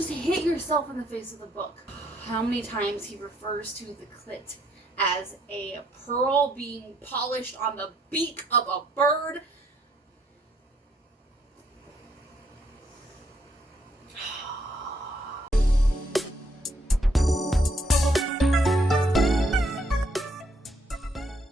just hit yourself in the face with a book. How many times he refers to the clit as a pearl being polished on the beak of a bird.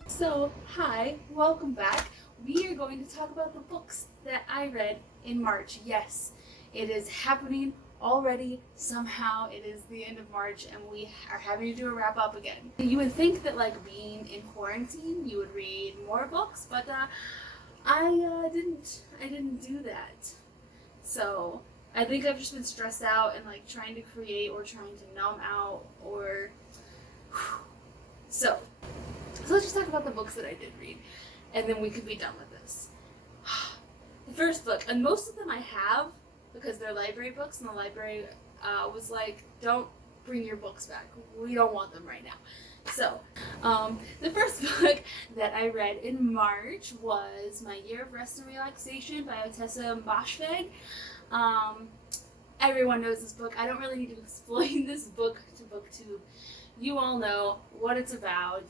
So, hi, welcome back. We are going to talk about the books that I read in March. Yes, it is happening already. Somehow it is the end of March and we are having to do a wrap up again. You would think that being in quarantine you would read more books, but I didn't do that. So I think I've just been stressed out and trying to create or trying to numb out or so let's just talk about the books that I did read, and then we could be done with this. The first book, and most of them I have because they're library books, and the library was like, don't bring your books back. We don't want them right now. So, the first book that I read in March was My Year of Rest and Relaxation by Ottessa Moshfegh. Everyone knows this book. I don't really need to explain this book to BookTube. You all know what it's about.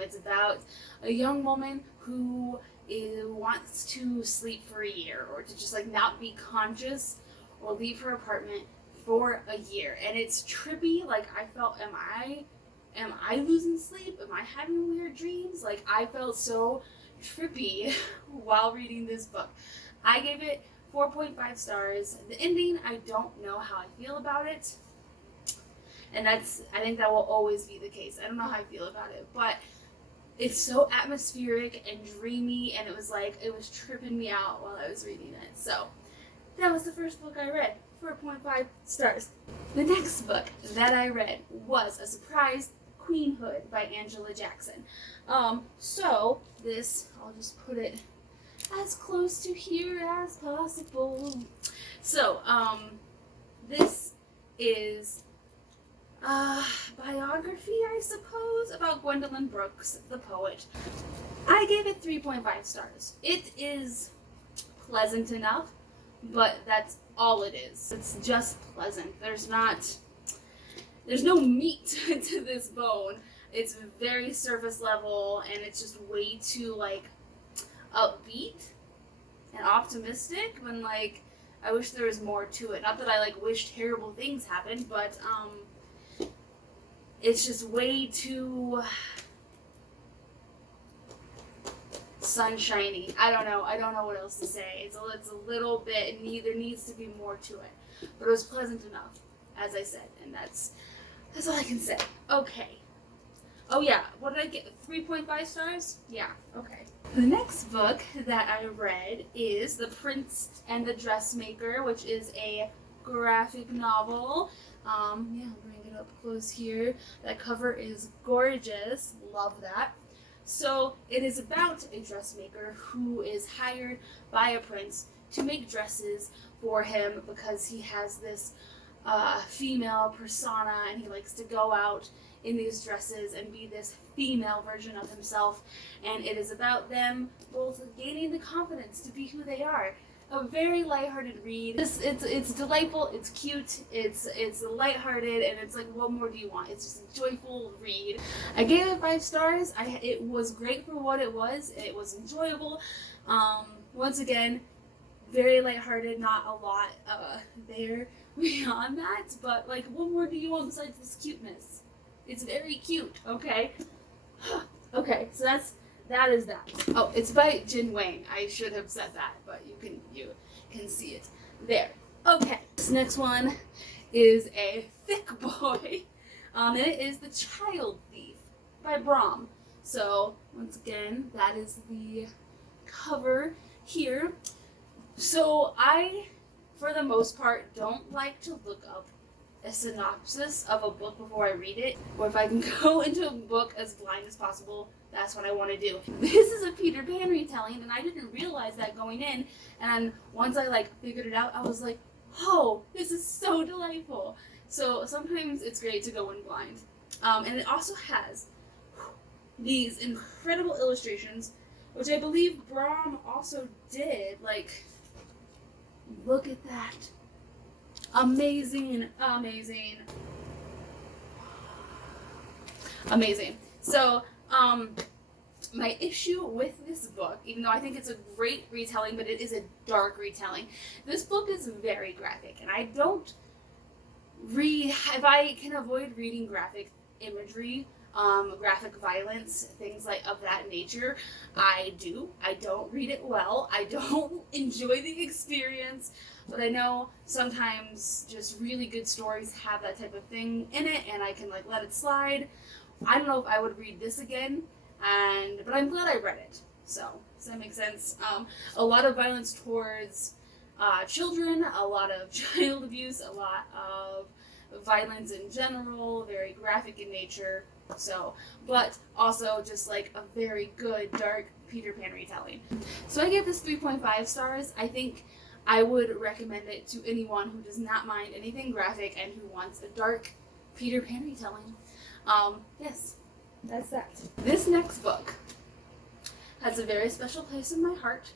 It's about a young woman who wants to sleep for a year, or to just not be conscious or leave her apartment for a year. And it's trippy. I felt, am I losing sleep? Am I having weird dreams? I felt so trippy while reading this book. I gave it 4.5 stars. The ending, I don't know how I feel about it. And I think that will always be the case. I don't know how I feel about it, but it's so atmospheric and dreamy, and it was tripping me out while I was reading it. So that was the first book I read, 4.5 stars. The next book that I read was A Surprise Queenhood by Angela Jackson. So this, I'll just put it as close to here as possible. So, this is biography, I suppose, about Gwendolyn Brooks, the poet. I gave it 3.5 stars. It is pleasant enough, but that's all it is. It's just pleasant. There's no meat to this bone. It's very surface level, and it's just way too upbeat and optimistic when I wish there was more to it. Not that I wish terrible things happened, but it's just way too sunshiny. I don't know what else to say. It's a little bit, there needs to be more to it. But it was pleasant enough, as I said, and that's all I can say. Okay. Oh yeah, what did I get? 3.5 stars? Yeah, okay. The next book that I read is The Prince and the Dressmaker, which is a graphic novel. I'll bring it up close here. That cover is gorgeous. Love that. So it is about a dressmaker who is hired by a prince to make dresses for him because he has this female persona, and he likes to go out in these dresses and be this female version of himself. And it is about them both gaining the confidence to be who they are. A very lighthearted read. It's delightful, it's cute, it's lighthearted, and it's what more do you want? It's just a joyful read. I gave it 5 stars. It was great for what it was. It was enjoyable. Once again, very lighthearted, not a lot there beyond that, but what more do you want besides this cuteness? It's very cute, okay? Okay, so that is that. Oh, it's by Jin Wang. I should have said that, but you can see it there. Okay, this next one is a thick boy, and it is The Child Thief by Brahm. So once again, that is the cover here. So I, for the most part, don't like to look up a synopsis of a book before I read it, or if I can go into a book as blind as possible, that's what I want to do. This is a Peter Pan retelling, and I didn't realize that going in, and once I figured it out, I was like, oh, this is so delightful. So sometimes it's great to go in blind. And it also has these incredible illustrations, which I believe Brahm also did. Look at that. Amazing, amazing, amazing. So, my issue with this book, even though I think it's a great retelling, but it is a dark retelling, this book is very graphic, and I don't read, if I can avoid reading graphic imagery, graphic violence, things like of that nature, I do. I don't read it well. I don't enjoy the experience, but I know sometimes just really good stories have that type of thing in it, and I can like let it slide. I don't know if I would read this again, but I'm glad I read it. So does that make sense? A lot of violence towards children, a lot of child abuse, a lot of violence in general, very graphic in nature. So, but also just like a very good dark Peter Pan retelling. So I give this 3.5 stars. I think I would recommend it to anyone who does not mind anything graphic and who wants a dark Peter Pan retelling. Yes, that's that. This next book has a very special place in my heart,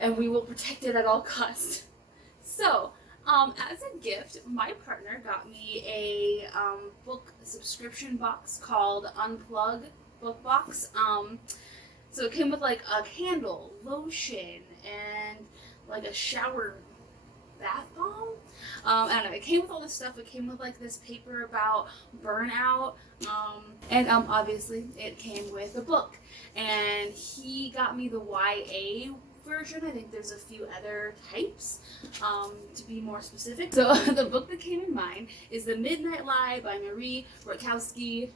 and we will protect it at all costs. So, as a gift, my partner got me a book subscription box called Unplug Book Box. So it came with like a candle, lotion, and like a shower bath bomb. I don't know. It came with all this stuff. It came with like this paper about burnout, and obviously it came with a book. And he got me the YA version. I think there's a few other types, to be more specific. So the book that came in mine is The Midnight Lie by Marie Rotkowski.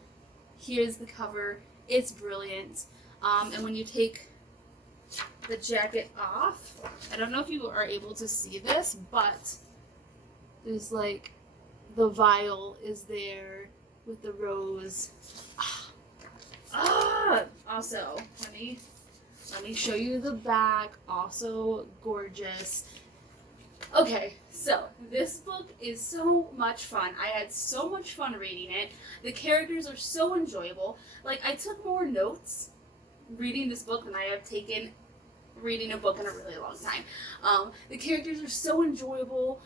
Here's the cover. It's brilliant. And when you take the jacket off, I don't know if you are able to see this, but there's like the vial is there with the rose. Also, let me show you the back. Also gorgeous. Okay, so this book is so much fun. I had so much fun reading it. The characters are so enjoyable. Like, I took more notes reading this book than I have taken reading a book in a really long time. The characters are so enjoyable.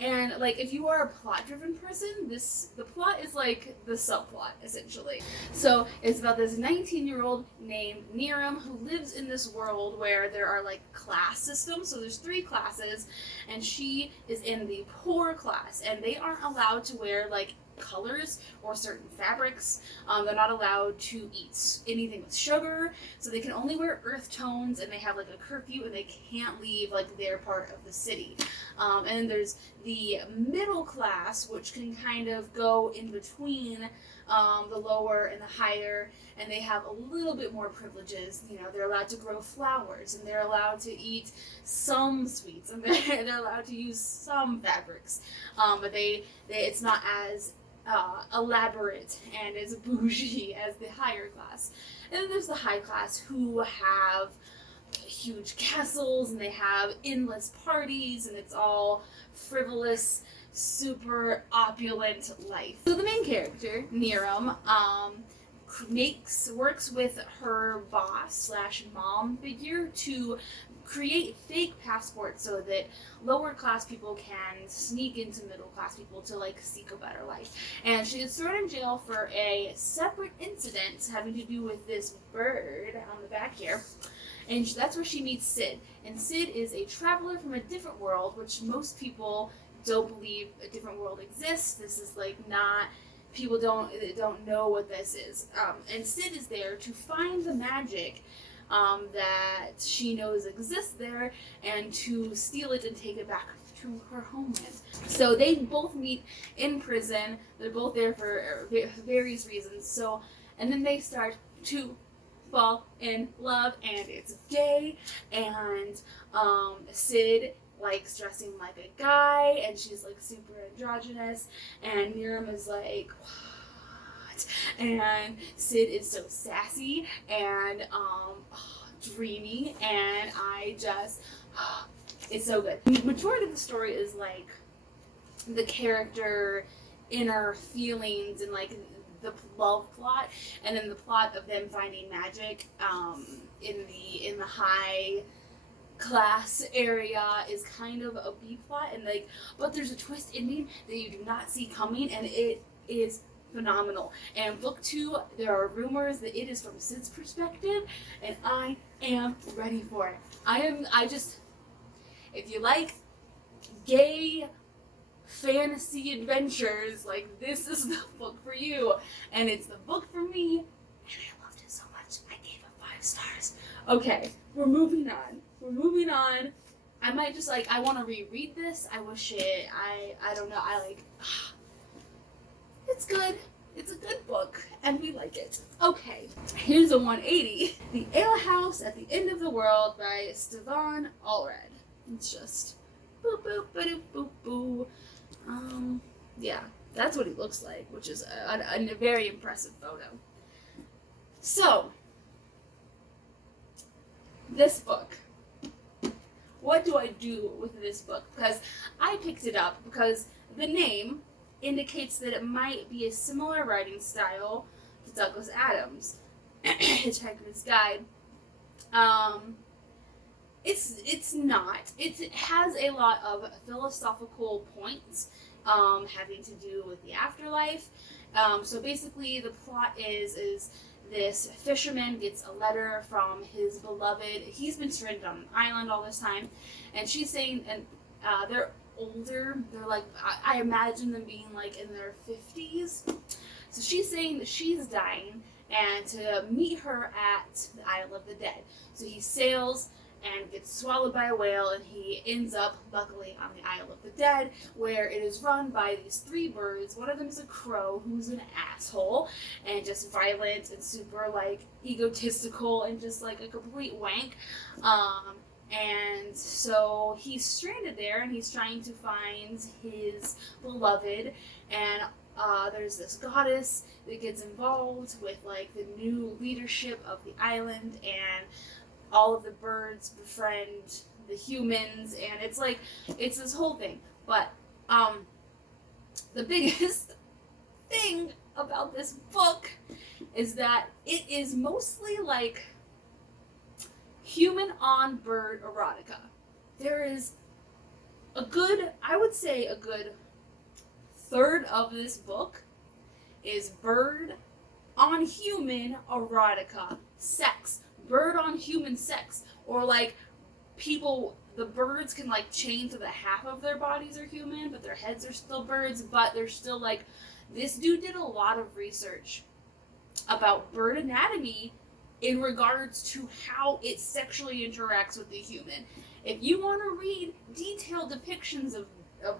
And like, if you are a plot-driven person, the plot is like the subplot, essentially. So it's about this 19-year-old named Niram who lives in this world where there are like class systems. So there's 3 classes, and she is in the poor class, and they aren't allowed to wear like colors or certain fabrics. They're not allowed to eat anything with sugar, so they can only wear earth tones, and they have like a curfew, and they can't leave like their part of the city. And then there's the middle class, which can kind of go in between the lower and the higher, and they have a little bit more privileges. You know, they're allowed to grow flowers, and they're allowed to eat some sweets, and they're allowed to use some fabrics, but it's not as elaborate and as bougie as the higher class. And then there's the high class who have huge castles, and they have endless parties, and it's all frivolous, super opulent life. So the main character, Niram, works with her boss slash mom figure to create fake passports so that lower class people can sneak into middle class people to like seek a better life. And she gets thrown in jail for a separate incident having to do with this bird on the back here. And that's where she meets Sid. And Sid is a traveler from a different world, which most people don't believe a different world exists. This is like not, people don't know what this is. And Sid is there to find the magic that she knows exists there, and to steal it and take it back to her homeland. So they both meet in prison. They're both there for various reasons. So, and then they start to fall in love, and it's gay, and Sid likes dressing like a guy, and she's like super androgynous, and Niram is like, what? And Sid is so sassy and dreamy, and I just, it's so good. The majority of the story is like the character inner feelings and like the love plot, and then the plot of them finding magic in the high class area is kind of a B plot, and like, but there's a twist ending that you do not see coming, and it is phenomenal. And book 2, there are rumors that it is from Sid's perspective, and I am ready for it. If you like gay fantasy adventures, like, this is the book for you. And it's the book for me, and I loved it so much, I gave it 5 stars. Okay, we're moving on. I might just, like, I want to reread this. I wish it, I don't know, it's good. It's a good book, and we like it. Okay, here's a 180. The Ale House at the End of the World by Stefan Allred. It's just boop, boop, ba-doop, boop, boo. Yeah, that's what he looks like, which is a very impressive photo. So, this book. What do I do with this book? Because I picked it up because the name indicates that it might be a similar writing style to Douglas Adams' Hitchhiker's Guide. It's not. It has a lot of philosophical points having to do with the afterlife. So basically, the plot is this fisherman gets a letter from his beloved. He's been stranded on an island all this time, and she's saying, and they're older. They're like, I imagine them being like in their 50s. So she's saying that she's dying, and to meet her at the Isle of the Dead. So he sails and gets swallowed by a whale, and he ends up, luckily, on the Isle of the Dead, where it is run by these 3 birds. One of them is a crow, who's an asshole, and just violent, and super, like, egotistical, and just, like, a complete wank. And so he's stranded there, and he's trying to find his beloved, and there's this goddess that gets involved with, like, the new leadership of the island, and all of the birds befriend the humans, and it's like, it's this whole thing. But the biggest thing about this book is that it is mostly like human on bird erotica. There is a good, I would say a good third of this book is bird on human erotica, sex. Bird on human sex, or like people, the birds can like change so that half of their bodies are human, but their heads are still birds, but they're still like, this dude did a lot of research about bird anatomy in regards to how it sexually interacts with the human. If you want to read detailed depictions of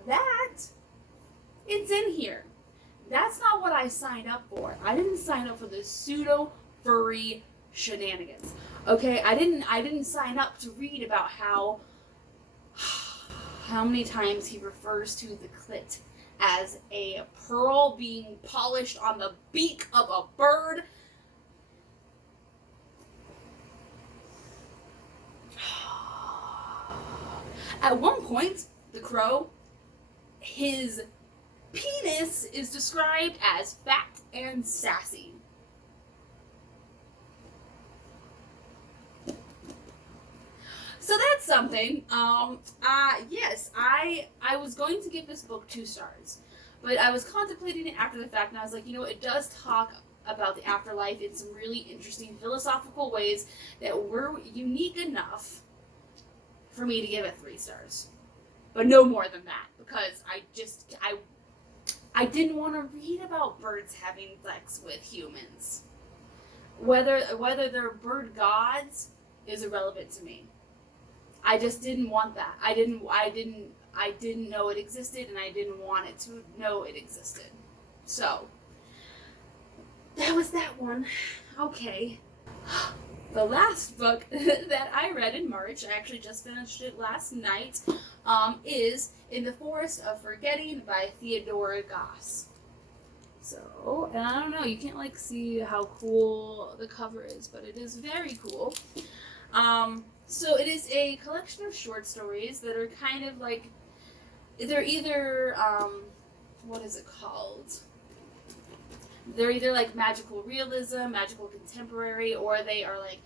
that, it's in here. That's not what I signed up for. I didn't sign up for this pseudo furry shenanigans. Okay, I didn't sign up to read about how many times he refers to the clit as a pearl being polished on the beak of a bird. At one point, the crow, his penis is described as fat and sassy. So that's something. Yes, I was going to give this book 2 stars, but I was contemplating it after the fact, and I was like, you know, it does talk about the afterlife in some really interesting philosophical ways that were unique enough for me to give it 3 stars, but no more than that, because I didn't want to read about birds having sex with humans. Whether they're bird gods is irrelevant to me. I just didn't want that. I didn't know it existed, and I didn't want it to know it existed. So that was that one. Okay. The last book that I read in March, I actually just finished it last night, is In the Forest of Forgetting by Theodore Goss. So, and I don't know, you can't like see how cool the cover is, but it is very cool. So it is a collection of short stories that are kind of like, they're either, what is it called? They're either like magical realism, magical contemporary, or they are like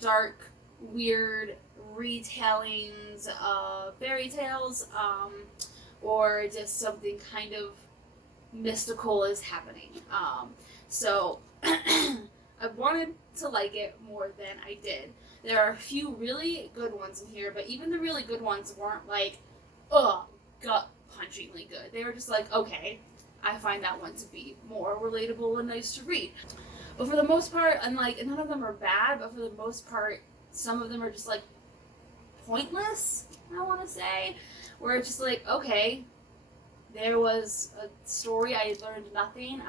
dark weird retellings of fairy tales, or just something kind of mystical is happening. So I wanted to like it more than I did. There are a few really good ones in here, but even the really good ones weren't like, ugh, gut-punchingly good. They were just like, okay, I find that one to be more relatable and nice to read. But for the most part, and like, none of them are bad, but for the most part, some of them are just like pointless, I want to say, where it's just like, okay, there was a story, I learned nothing.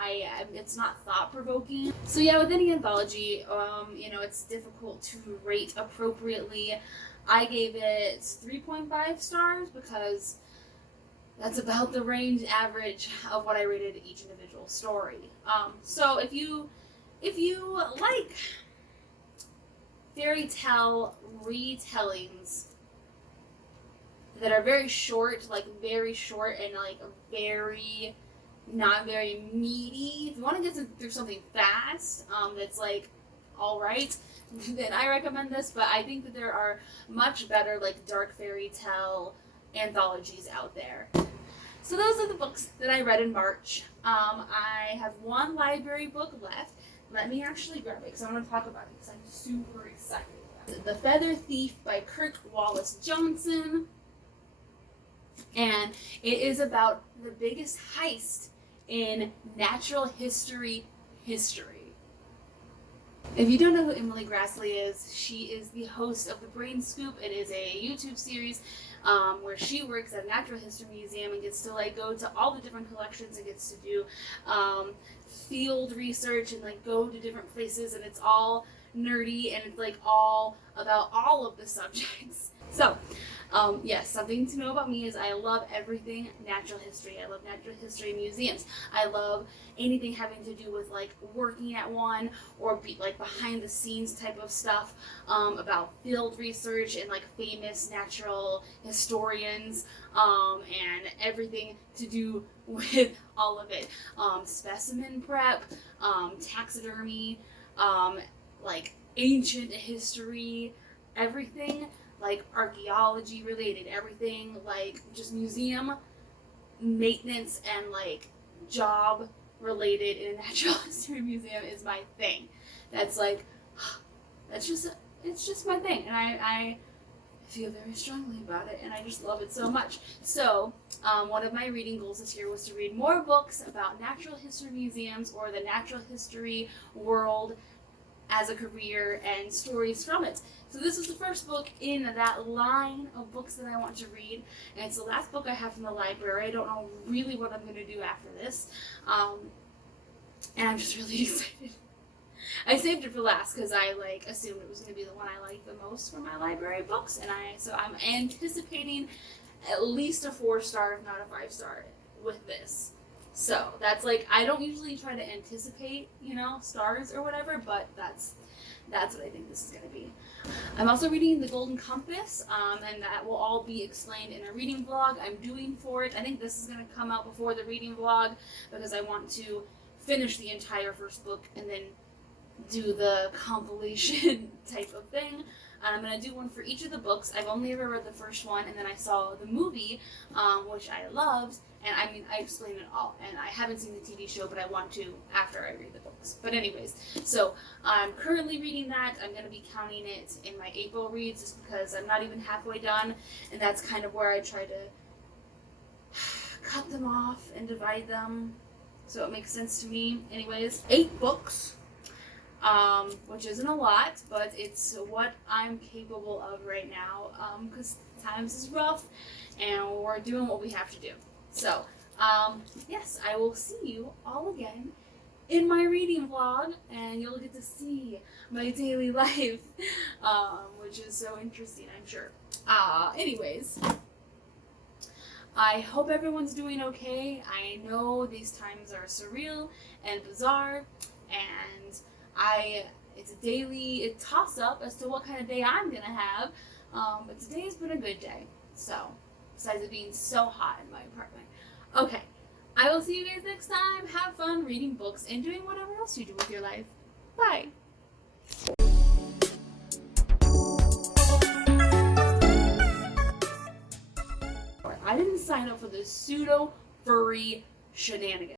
It's not thought-provoking. So yeah, with any anthology, it's difficult to rate appropriately. I gave it 3.5 stars because that's about the range average of what I rated each individual story. So if you like fairy tale retellings that are very short and like very not very meaty. If you want to get through something fast, that's like all right, then I recommend this. But I think that there are much better like dark fairy tale anthologies out there. So those are the books that I read in March. I have one library book left. Let me actually grab it because I want to talk about it because I'm super excited about it. The Feather Thief by Kirk Wallace Johnson. And it is about the biggest heist in natural history. If you don't know who Emily Grassley is, she is the host of The Brain Scoop. It is a YouTube series where she works at a natural history museum and gets to like go to all the different collections and gets to do field research and like go to different places, and it's all nerdy and it's like all about all of the subjects. So, yes, something to know about me is I love everything natural history. I love natural history museums. I love anything having to do with like working at one or like behind the scenes type of stuff about field research and like famous natural historians and everything to do with all of it. Specimen prep, taxidermy, like ancient history, everything like archaeology related, everything like just museum maintenance and like job related in a natural history museum is my thing. That's like, it's just my thing, and I feel very strongly about it, and I just love it so much. So one of my reading goals this year was to read more books about natural history museums or the natural history world as a career and stories from it. So this is the first book in that line of books that I want to read, and it's the last book I have from the library. I don't know really what I'm going to do after this, and I'm just really excited. I saved it for last because I like assumed it was going to be the one I liked the most for my library books, and I'm anticipating at least a 4-star, if not a 5-star, with this. So that's like, I don't usually try to anticipate, stars or whatever, but that's what I think this is going to be. I'm also reading The Golden Compass, and that will all be explained in a reading vlog I'm doing for it. I think this is going to come out before the reading vlog because I want to finish the entire first book and then do the compilation type of thing. And I'm going to do one for each of the books. I've only ever read the first one, and then I saw the movie, which I loved, and I explain it all. And I haven't seen the TV show, but I want to after I read the books. But anyways, so I'm currently reading that. I'm going to be counting it in my April reads just because I'm not even halfway done, and that's kind of where I try to cut them off and divide them so it makes sense to me. Anyways, 8 books. Which isn't a lot, but it's what I'm capable of right now, because times is rough, and we're doing what we have to do. So, yes, I will see you all again in my reading vlog, and you'll get to see my daily life, which is so interesting, I'm sure. Anyways, I hope everyone's doing okay. I know these times are surreal and bizarre, and it's a daily toss-up as to what kind of day I'm gonna have, but today's been a good day, so, besides it being so hot in my apartment. Okay, I will see you guys next time. Have fun reading books and doing whatever else you do with your life. Bye! sign up for the pseudo furry shenanigans.